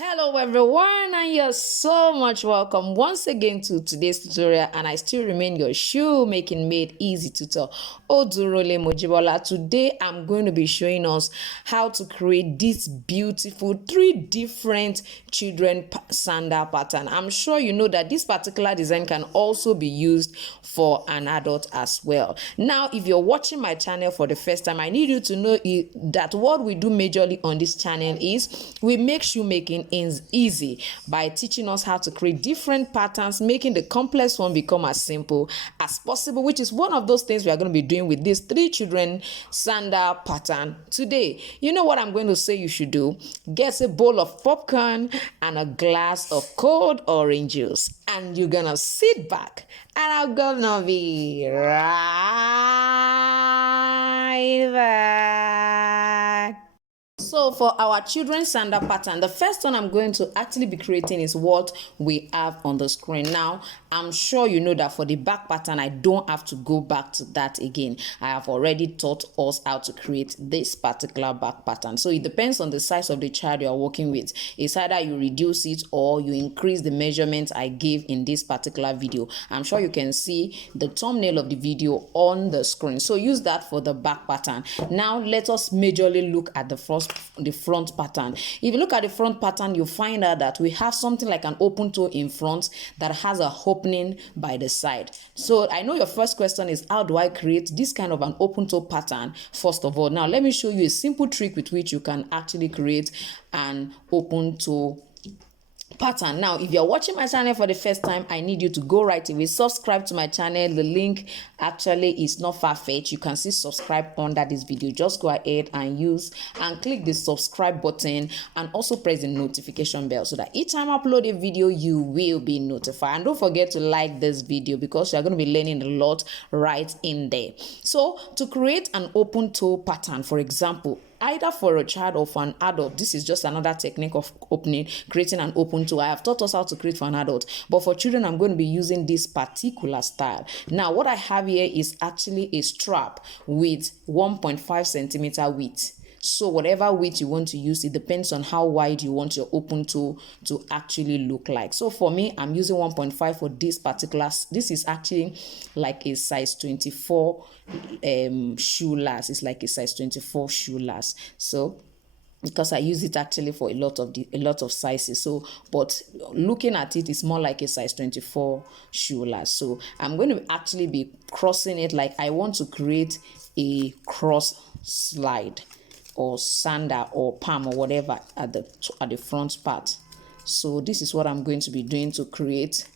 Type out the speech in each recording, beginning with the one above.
Hello everyone, and you're so much welcome once again to today's tutorial, and I still remain your shoemaking made easy tutor Odurole Mojibola. Today I'm going to be showing us how to create this beautiful 3 different children sandal pattern. I'm sure you know that this particular design can also be used for an adult as well. Now, if you're watching my channel for the first time, I need you to know that what we do majorly on this channel is we make shoemaking easy by teaching us how to create different patterns, making the complex one become as simple as possible, which is one of those things we are going to be doing with this 3 children sandal pattern today. You know what I'm going to say you should do? Get a bowl of popcorn and a glass of cold orange juice, and you're gonna sit back and I'm gonna be right back. So for our children's sandal pattern, the first one I'm going to actually be creating is what we have on the screen. Now, I'm sure you know that for the back pattern, I don't have to go back to that again. I have already taught us how to create this particular back pattern. So it depends on the size of the child you are working with. It's either you reduce it or you increase the measurement I gave in this particular video. I'm sure you can see the thumbnail of the video on the screen. So use that for the back pattern. Now, let us majorly look at the front pattern. If you look at the front pattern, you find out that we have something like an open toe in front that has a opening by the side. So I know your first question is, how do I create this kind of an open toe pattern? First of all, now let me show you a simple trick with which you can actually create an open toe pattern. Now, if you're watching my channel for the first time, I need you to go right away, subscribe to my channel. The link actually is not far-fetched. You can see subscribe under this video. Just go ahead and click the subscribe button and also press the notification bell so that each time I upload a video, you will be notified. And don't forget to like this video because you're going to be learning a lot right in there. So to create an open toe pattern, for example, either for a child or for an adult, this is just another technique of creating an open toe. I have taught us how to create for an adult, but for children, I'm going to be using this particular style. Now, what I have here is actually a strap with 1.5 centimeter width. So whatever width you want to use, it depends on how wide you want your open toe to actually look like. So for me, I'm using 1.5 for this particular. This is actually like a size 24 shoe last. It's like a size 24 shoe last. So because I use it actually for a lot of sizes. So, but looking at it, it's more like a size 24 shoe last. So I'm going to actually be crossing it like I want to create a cross slide or sandal or palm or whatever at the front part. So this is what I'm going to be doing to create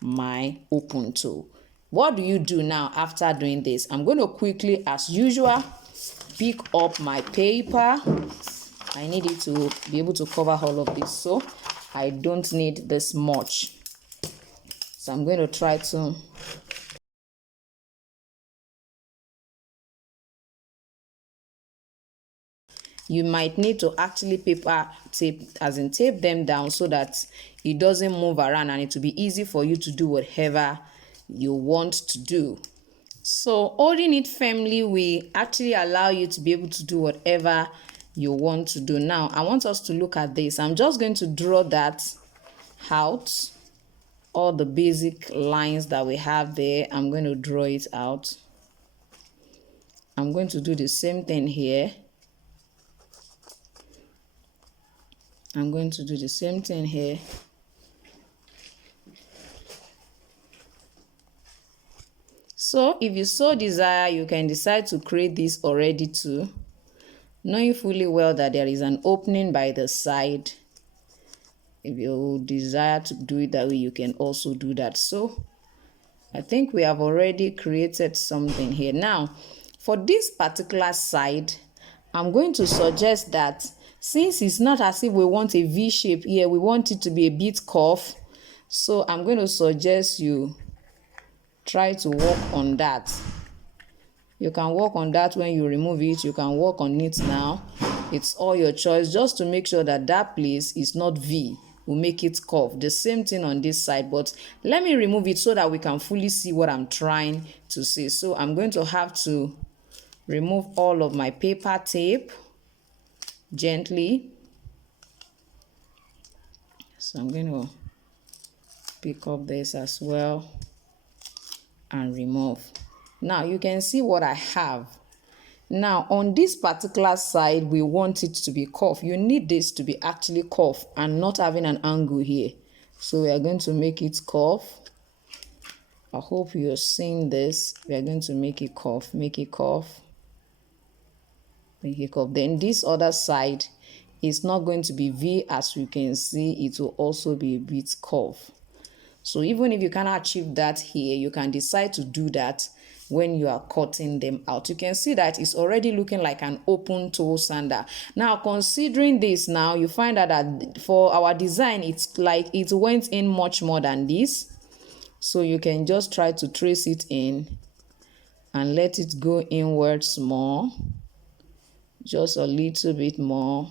my open toe. What do you do now after doing this? I'm going to quickly, as usual, pick up my paper. I need it to be able to cover all of this, so I don't need this much. So I'm going to try to you might need to actually tape them down so that it doesn't move around and it will be easy for you to do whatever you want to do. So holding it firmly will actually allow you to be able to do whatever you want to do. Now, I want us to look at this. I'm just going to draw that out. All the basic lines that we have there, I'm going to draw it out. I'm going to do the same thing here. I'm going to do the same thing here. So if you so desire, you can decide to create this already too, knowing fully well that there is an opening by the side. If you desire to do it that way, you can also do that. So I think we have already created something here. Now, for this particular side, I'm going to suggest that since it's not as if we want a V shape here, we want it to be a bit curved. So I'm going to suggest you try to work on that. You can work on that when you remove it. You can work on it now. It's all your choice, just to make sure that that place is not V. We'll make it curved. The same thing on this side, but let me remove it so that we can fully see what I'm trying to say. So I'm going to have to remove all of my paper tape gently. So I'm going to pick up this as well and remove. Now you can see what I have. Now on this particular side, we want it to be curved. You need this to be actually curved and not having an angle here. So we are going to make it curved. I hope you're seeing this. We are going to make it curved, make it curved, make it curved. Then this other side is not going to be V, as you can see. It will also be a bit curved. So even if you cannot achieve that here, you can decide to do that when you are cutting them out. You can see that it's already looking like an open toe sandal. Now considering this, now you find out that for our design, it's like it went in much more than this. So you can just try to trace it in and let it go inwards more, just a little bit more.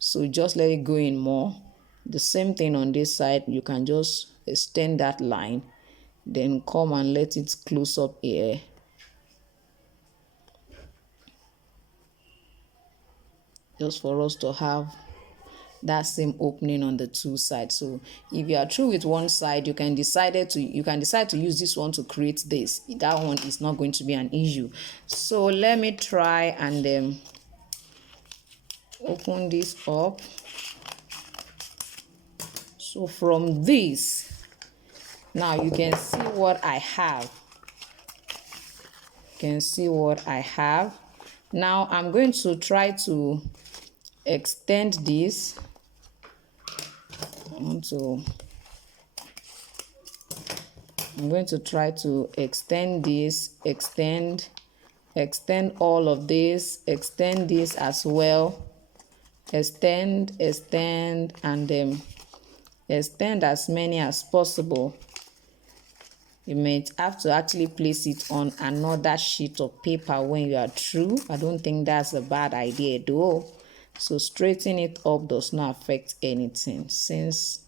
So just let it go in more. The same thing on this side. You can just extend that line, then come and let it close up here. Just for us to have that same opening on the two sides. So if you are through with one side, you can decide to use this one to create this. That one is not going to be an issue. So let me try and open this up. So from this, now you can see what I have. You can see what I have. Now I'm going to try to extend this. I'm going to try to extend this, extend all of this, extend this as well, extend, and extend as many as possible. You may have to actually place it on another sheet of paper when you are through. I don't think that's a bad idea though. So straightening it up does not affect anything since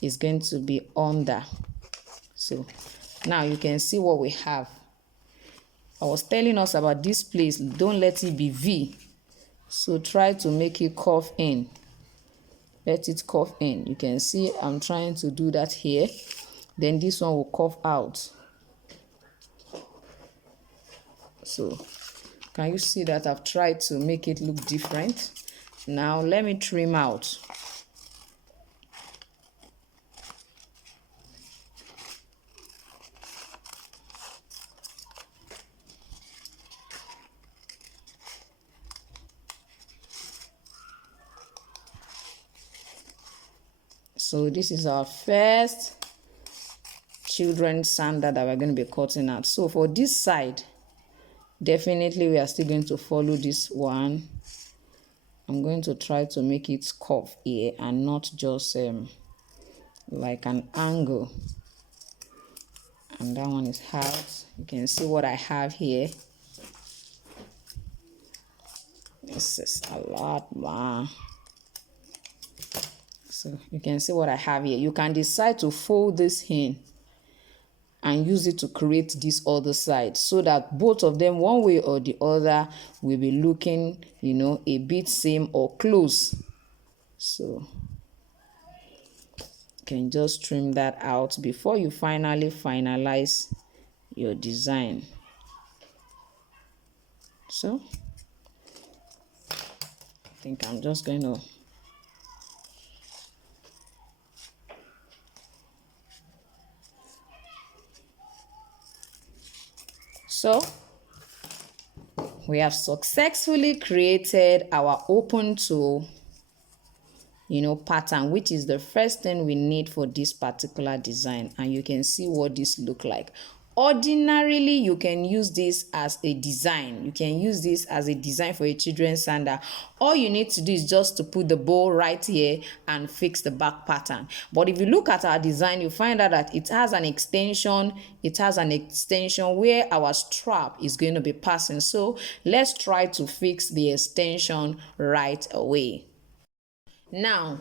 it's going to be under. So now you can see what we have. I was telling us about this place. Don't let it be V. So try to make it curve in. Let it curve in. You can see I'm trying to do that here. Then this one will curve out. So can you see that I've tried to make it look different? Now let me trim out. So this is our first children's sandal that we're going to be cutting out. So for this side, definitely we are still going to follow this one. I'm going to try to make it curve here and not just like an angle. And that one is out. You can see what I have here. This is a lot more. So you can see what I have here. You can decide to fold this in and use it to create this other side so that both of them, one way or the other, will be looking, you know, a bit same or close. So you can just trim that out before you finally finalize your design. So I think I'm just going to So we have successfully created our open toe, pattern, which is the first thing we need for this particular design. And you can see what this look like. Ordinarily, you can use this as a design. You can use this as a design for a children's sandal. All you need to do is just to put the bow right here and fix the back pattern. But if you look at our design, you find out that it has an extension. It has an extension where our strap is going to be passing. So let's try to fix the extension right away. Now,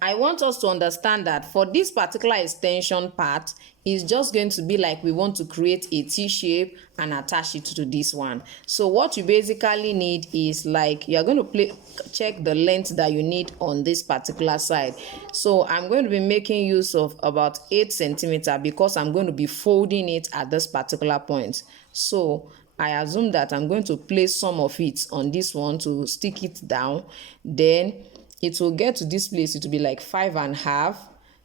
I want us to understand that for this particular extension part, it's just going to be like we want to create a T shape and attach it to this one. So what you basically need is like you're going to check the length that you need on this particular side. So I'm going to be making use of about 8 centimeters because I'm going to be folding it at this particular point. So I assume that I'm going to place some of it on this one to stick it down. Then it will get to this place. It will be like 5.5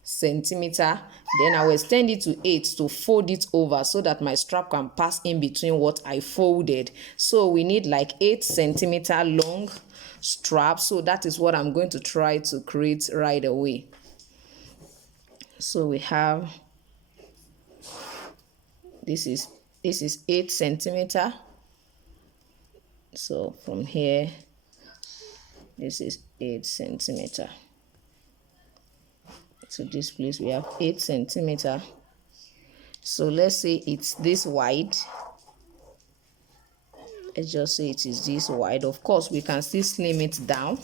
centimeters. Then I will extend it to 8 to fold it over so that my strap can pass in between what I folded. So we need like 8 centimeters long strap. So that is what I'm going to try to create right away. So we have this is 8 centimeters. So from here, this is 8 centimeters. So this place we have 8 centimeters. So let's say it's this wide. Let's just say it is this wide. Of course, we can still slim it down.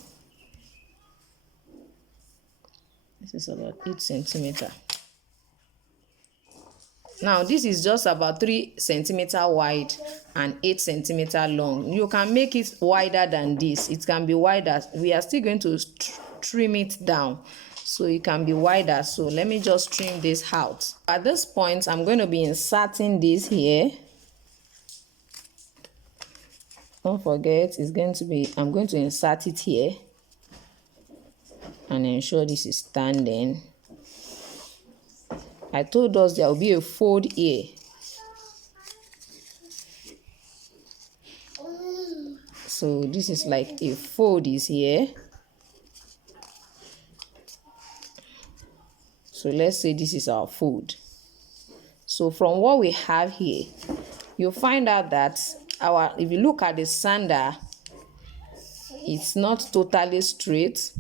This is about 8 centimeters. Now this is just about 3 centimeters wide and 8 centimeters long. You can make it wider than this. It can be wider. We are still going to trim it down so it can be wider. So let me just trim this out. At this point, I'm going to be inserting this here. Don't forget, it's going to be, I'm going to insert it here and ensure this is standing. I told us there will be a fold here. So this is like a fold is here. So let's say this is our fold. So from what we have here, you'll find out that if you look at the sandal, it's not totally straight.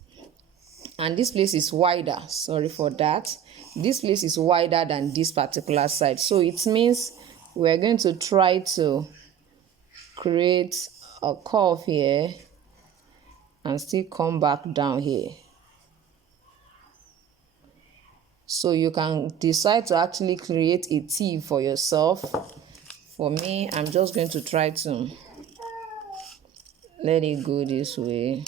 And this place is wider. Sorry for that. This place is wider than this particular side. So it means we're going to try to create a curve here and still come back down here. So you can decide to actually create a T for yourself. For me, I'm just going to try to let it go this way.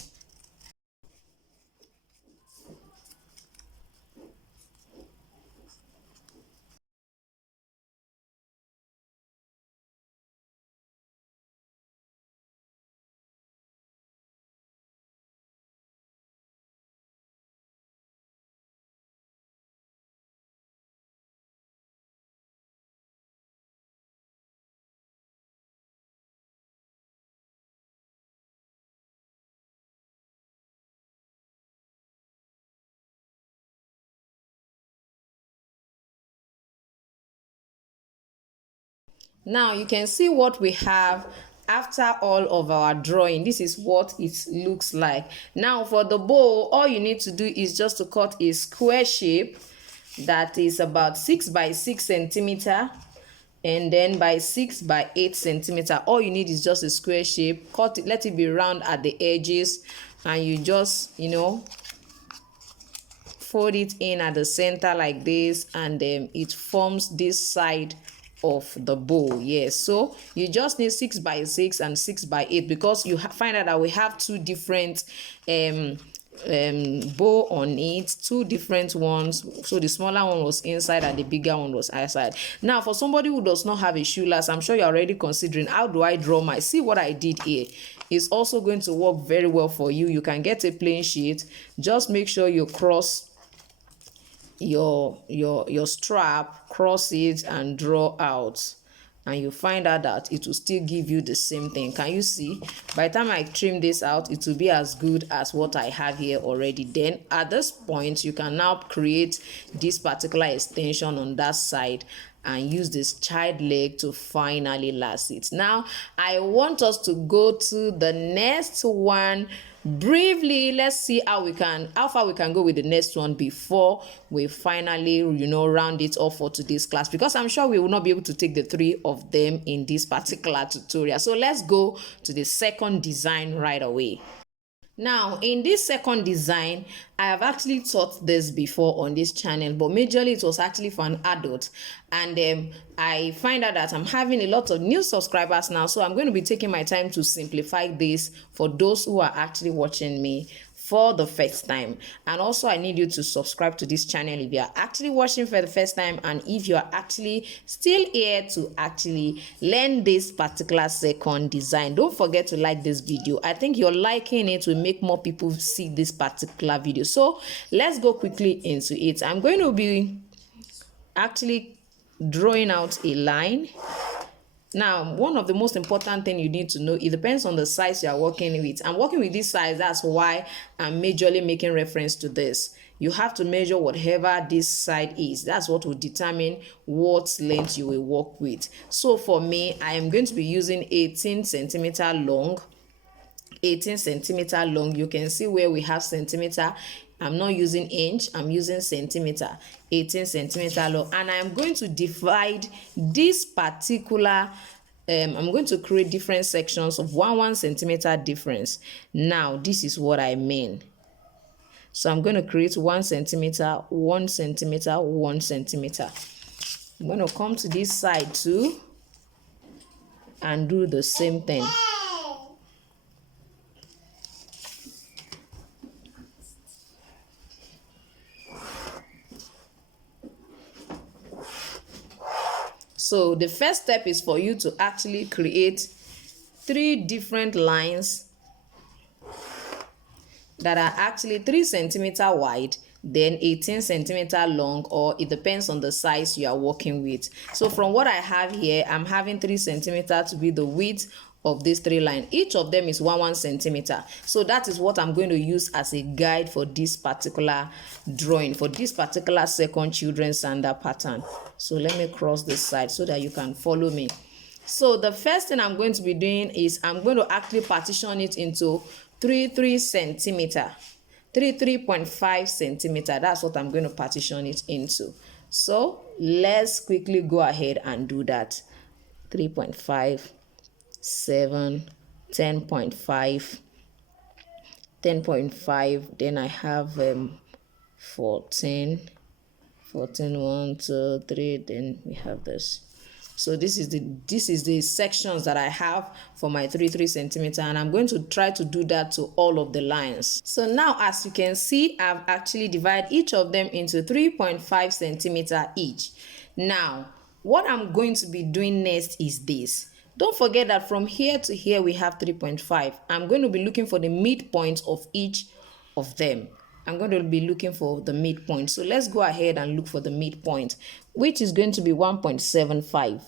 Now you can see what we have after all of our drawing. This is what it looks like. Now for the bow, all you need to do is just to cut a square shape that is about 6 by 6 centimeters and then by 6 by 8 centimeters. All you need is just a square shape. Cut it, let it be round at the edges, and you just, you know, fold it in at the center like this, and then it forms this side of the bow. Yes, so you just need 6 by 6 and 6 by 8 because you find out that we have two different bow on it, two different ones. So the smaller one was inside and the bigger one was outside. Now for somebody who does not have a shoe last, I'm sure you're already considering, how do I draw my, see what I did here is also going to work very well for you. You can get a plain sheet, just make sure you cross your strap, cross it and draw out, and you find out that it will still give you the same thing. Can you see? By the time I trim this out, it will be as good as what I have here already. Then at this point, you can now create this particular extension on that side and use this child leg to finally last it. Now I want us to go to the next one briefly. Let's see how far we can go with the next one before we finally, you know, round it off for today's class, because I'm sure we will not be able to take the 3 of them in this particular tutorial. So let's go to the second design right away. Now, in this second design, I have actually taught this before on this channel, but majorly it was actually for an adult. And I find out that I'm having a lot of new subscribers now, so I'm going to be taking my time to simplify this for those who are actually watching me for the first time. And also, I need you to subscribe to this channel if you are actually watching for the first time, and if you are actually still here to actually learn this particular second design. Don't forget to like this video. I think you're liking it will make more people see this particular video. So let's go quickly into it. I'm going to be actually drawing out a line. Now, one of the most important thing you need to know, it depends on the size you are working with. I'm working with this size, that's why I'm majorly making reference to this. You have to measure whatever this side is. That's what will determine what length you will work with. So for me, I am going to be using 18 centimeter long. 18 centimeter long. You can see where we have centimeter. I'm not using inch, I'm using centimeter. 18 centimeter long, and I am going to divide this particular I'm going to create different sections of 1 centimeter difference. Now this is what I mean. So I'm going to create 1 centimeter, 1 centimeter, 1 centimeter. I'm going to come to this side too and do the same thing. So the first step is for you to actually create 3 different lines that are actually 3 centimeter wide, then 18 centimeter long, or it depends on the size you are working with. So from what I have here, I'm having 3 centimeter to be the width of these 3 lines. Each of them is 1 centimeter. So that is what I'm going to use as a guide for this particular drawing, for this particular second children's sandal pattern. So let me cross this side so that you can follow me. So the first thing I'm going to be doing is I'm going to actually partition it into 3 centimeter, 3.5 centimeter. That's what I'm going to partition it into. So let's quickly go ahead and do that. 3.5, 7, 10.5, 10.5. Then I have 14, 1, 2, 3. Then we have this. So this is the sections that I have for my 3 centimeter, and I'm going to try to do that to all of the lines. So now, as you can see, I've actually divided each of them into 3.5 centimeter each. Now, what I'm going to be doing next is this. Don't forget that from here to here we have 3.5. I'm going to be looking for the midpoint of each of them. I'm going to be looking for the midpoint. So let's go ahead and look for the midpoint, which is going to be 1.75.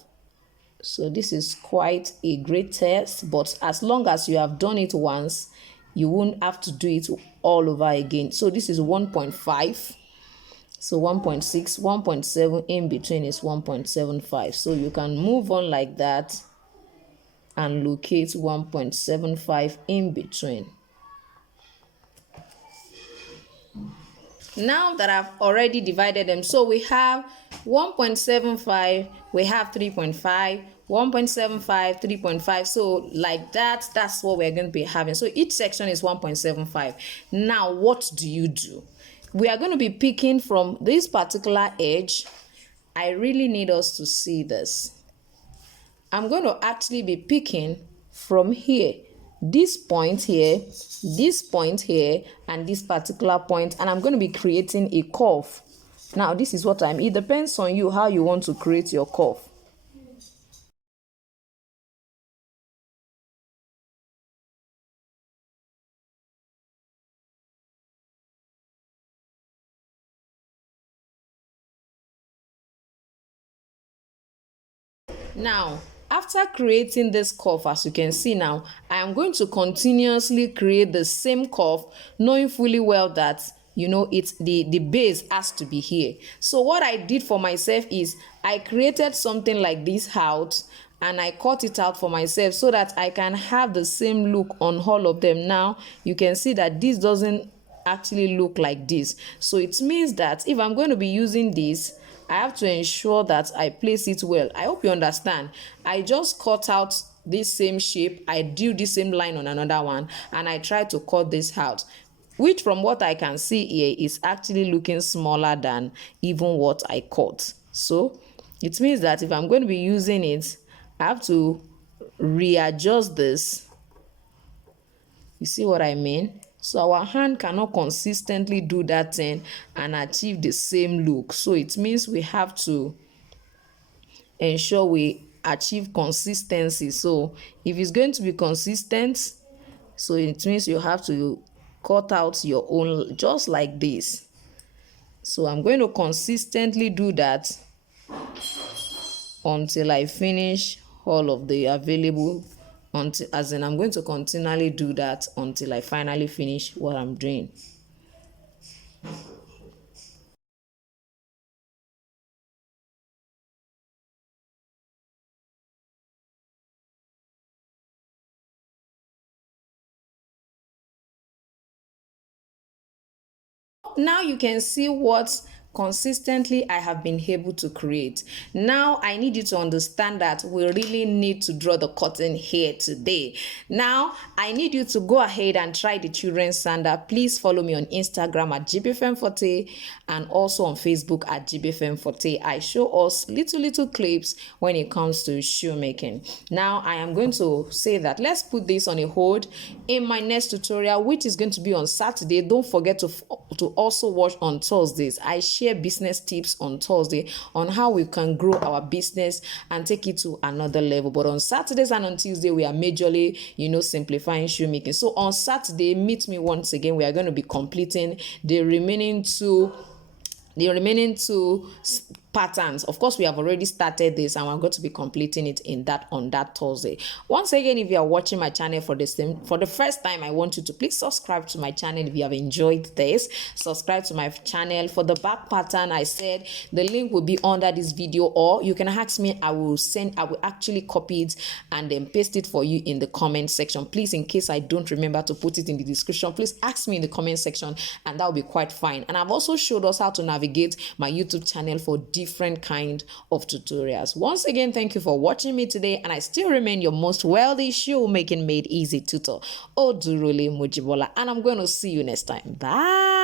So this is quite a great test, but as long as you have done it once, you won't have to do it all over again. So this is 1.5. So 1.6, 1.7, in between is 1.75. So you can move on like that and locate 1.75 in between. Now that I've already divided them, so we have 1.75, we have 3.5, 1.75, 3.5. So like that, that's what we're going to be having. So each section is 1.75. Now, what do you do? We are going to be picking from this particular edge. I really need us to see this. I'm going to actually be picking from here, this point here, this point here, and this particular point, and I'm going to be creating a curve. Now this is what it depends on you how you want to create your curve. Now, after creating this curve, as you can see now, I am going to continuously create the same curve, knowing fully well that, you know, it's the base has to be here. So what I did for myself is I created something like this out, and I cut it out for myself so that I can have the same look on all of them. Now you can see that this doesn't actually look like this. So it means that if I'm going to be using this, I have to ensure that I place it well. I hope you understand. I just cut out this same shape, I do the same line on another one, and I try to cut this out, which from what I can see here is actually looking smaller than even what I cut. So it means that if I'm going to be using it, I have to readjust this. You see what I mean? So our hand cannot consistently do that thing and achieve the same look. So it means we have to ensure we achieve consistency. So if it's going to be consistent, so it means you have to cut out your own just like this. So I'm going to consistently do that until I finish all of the available, until, as in I'm going to continually do that until I finally finish what I'm doing. Now you can see what consistently I have been able to create. Now I need you to understand that we really need to draw the curtain here today. Now I need you to go ahead and try the children's sandal. Please follow me on Instagram at Jibbyfemforte and also on Facebook at Jibbyfemforte. I show us little clips when it comes to shoemaking. Now I am going to say that let's put this on a hold. In my next tutorial, which is going to be on Saturday, don't forget to also watch on Thursdays. I share business tips on Thursday on how we can grow our business and take it to another level. But on Saturdays and on Tuesday, we are majorly, simplifying shoemaking. So on Saturday, meet me once again. We are going to be completing the remaining two patterns. Of course, we have already started this and we're going to be completing it on that Thursday. Once again, if you are watching my channel for the first time, I want you to please subscribe to my channel if you have enjoyed this. Subscribe to my channel. For the back pattern, I said the link will be under this video, or you can ask me. I will actually copy it and then paste it for you in the comment section. Please, in case I don't remember to put it in the description, please ask me in the comment section and that will be quite fine. And I've also showed us how to navigate my YouTube channel for different kind of tutorials. Once again, thank you for watching me today, and I still remain your most wealthy shoemaking made easy tutor, Odurole Mojibola, and I'm going to see you next time. Bye.